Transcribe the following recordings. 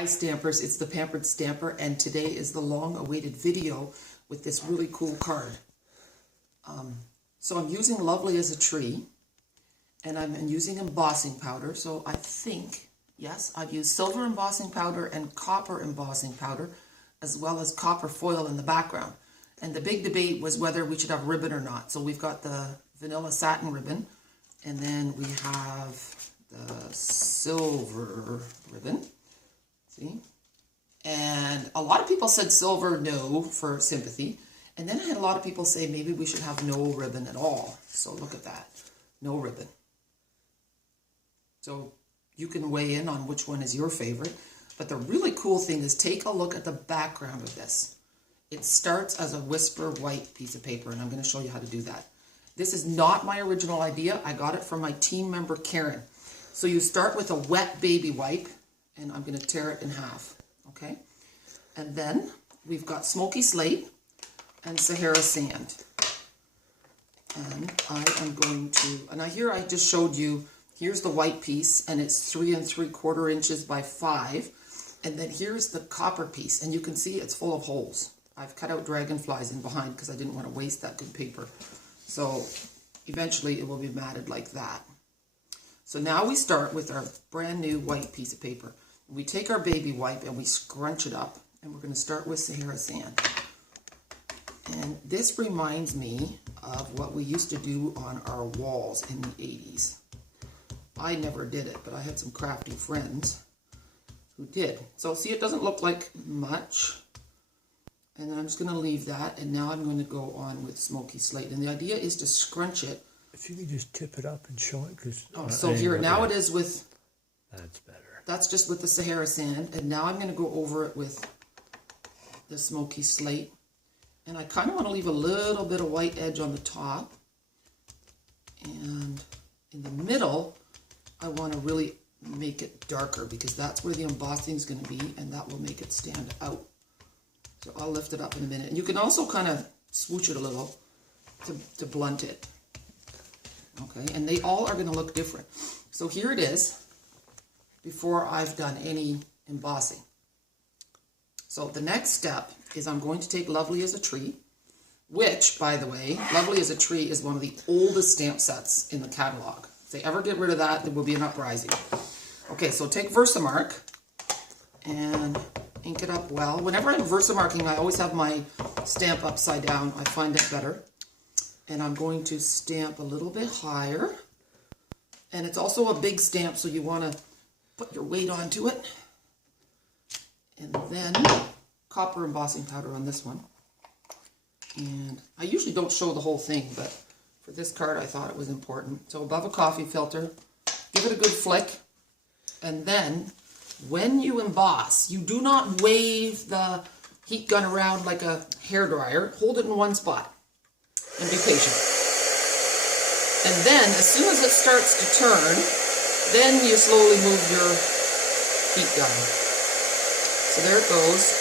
Hi Stampers, it's the Pampered Stamper, and today is the long-awaited video with this really cool card. So I'm using Lovely as a Tree, and I'm using embossing powder. So I think, yes, I've used silver embossing powder and copper embossing powder, as well as copper foil in the background. And the big debate was whether we should have ribbon or not. So we've got the vanilla satin ribbon, and then we have the silver ribbon. See? And a lot of people said silver, no, for sympathy. And then I had a lot of people say maybe we should have no ribbon at all. So look at that, no ribbon. So you can weigh in on which one is your favorite. But the really cool thing is take a look at the background of this. It starts as a whisper white piece of paper, and I'm going to show you how to do that. This is not my original idea. I got it from my team member, Karen. So you start with a wet baby wipe, and I'm going to tear it in half, okay? And then we've got smoky slate and Sahara sand. And I am going to, and here I just showed you, here's the white piece, and it's 3 3/4 inches by 5. And then here's the copper piece, and you can see it's full of holes. I've cut out dragonflies in behind because I didn't want to waste that good paper. So eventually it will be matted like that. So now we start with our brand new white piece of paper. We take our baby wipe and we scrunch it up, and we're going to start with Sahara sand. And this reminds me of what we used to do on our walls in the 80s. I never did it, but I had some crafty friends who did. So see, it doesn't look like much. And then I'm just going to leave that, and now I'm going to go on with smoky slate. And the idea is to scrunch it. If you could just tip it up and show it, because so here now it is with. That's better. That's just with the Sahara sand, and now I'm going to go over it with the smoky slate. And I kind of want to leave a little bit of white edge on the top, and in the middle, I want to really make it darker because that's where the embossing is going to be, and that will make it stand out. So I'll lift it up in a minute. And you can also kind of swoosh it a little to blunt it. Okay, and they all are going to look different. So here it is before I've done any embossing. So the next step is I'm going to take Lovely as a Tree, which, by the way, Lovely as a Tree is one of the oldest stamp sets in the catalog. If they ever get rid of that, there will be an uprising. Okay, so take Versamark and ink it up well. Whenever I'm Versamarking, I always have my stamp upside down. I find it better. And I'm going to stamp a little bit higher. And it's also a big stamp, so you want to put your weight onto it. And then copper embossing powder on this one. And I usually don't show the whole thing, but for this card I thought it was important. So above a coffee filter, give it a good flick. And then when you emboss, you do not wave the heat gun around like a hairdryer. Hold it in one spot and be patient. And then as soon as it starts to turn, then you slowly move your heat gun. So there it goes.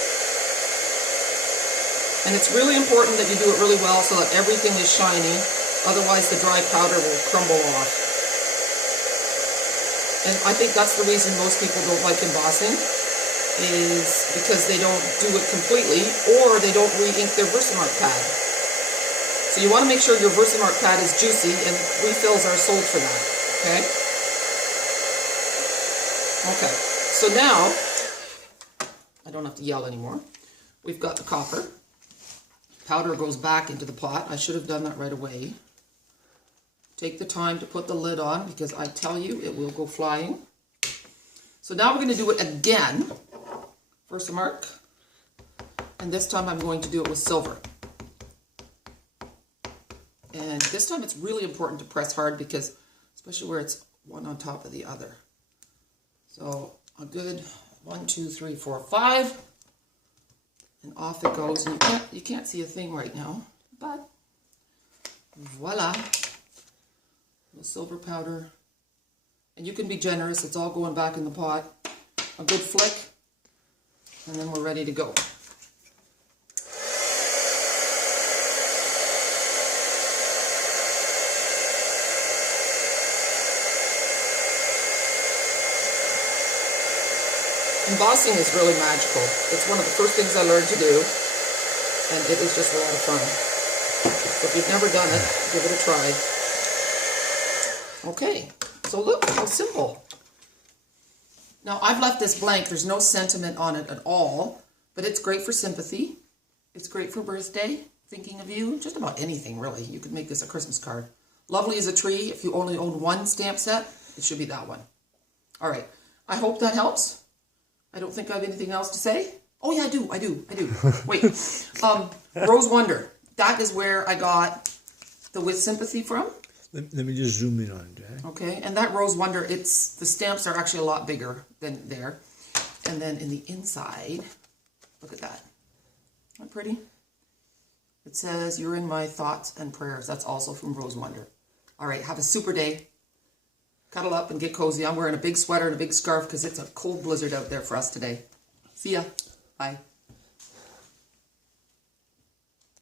And it's really important that you do it really well so that everything is shiny. Otherwise the dry powder will crumble off. And I think that's the reason most people don't like embossing, is because they don't do it completely, or they don't re-ink their Versamark pad. So you want to make sure your Versamark pad is juicy, and refills are sold for that, okay? Okay, so now, I don't have to yell anymore. We've got the copper. Powder goes back into the pot. I should have done that right away. Take the time to put the lid on, because I tell you, it will go flying. So now we're going to do it again. Versamark. And this time I'm going to do it with silver. And this time it's really important to press hard, because especially where it's one on top of the other. So a good 1, 2, 3, 4, 5. And off it goes. And you can't see a thing right now, but voila. The silver powder, and you can be generous, it's all going back in the pot. A good flick, and then we're ready to go. Embossing is really magical. It's one of the first things I learned to do, and it is just a lot of fun. So if you've never done it, give it a try. Okay, so look how simple. Now I've left this blank. There's no sentiment on it at all, but it's great for sympathy. It's great for birthday, thinking of you, just about anything really. You could make this a Christmas card. Lovely as a tree. If you only own one stamp set, it should be that one. All right, I hope that helps. I don't think I have anything else to say. Oh yeah, I do. Wait, Rose Wonder. That is where I got the With Sympathy from. Let me just zoom in on it, Jack. Okay, and that Rose Wonder, the stamps are actually a lot bigger than there. And then in the inside, look at that. Isn't that pretty? It says, "You're in my thoughts and prayers." That's also from Rose Wonder. All right, have a super day. Cuddle up and get cozy. I'm wearing a big sweater and a big scarf because it's a cold blizzard out there for us today. See ya. Bye.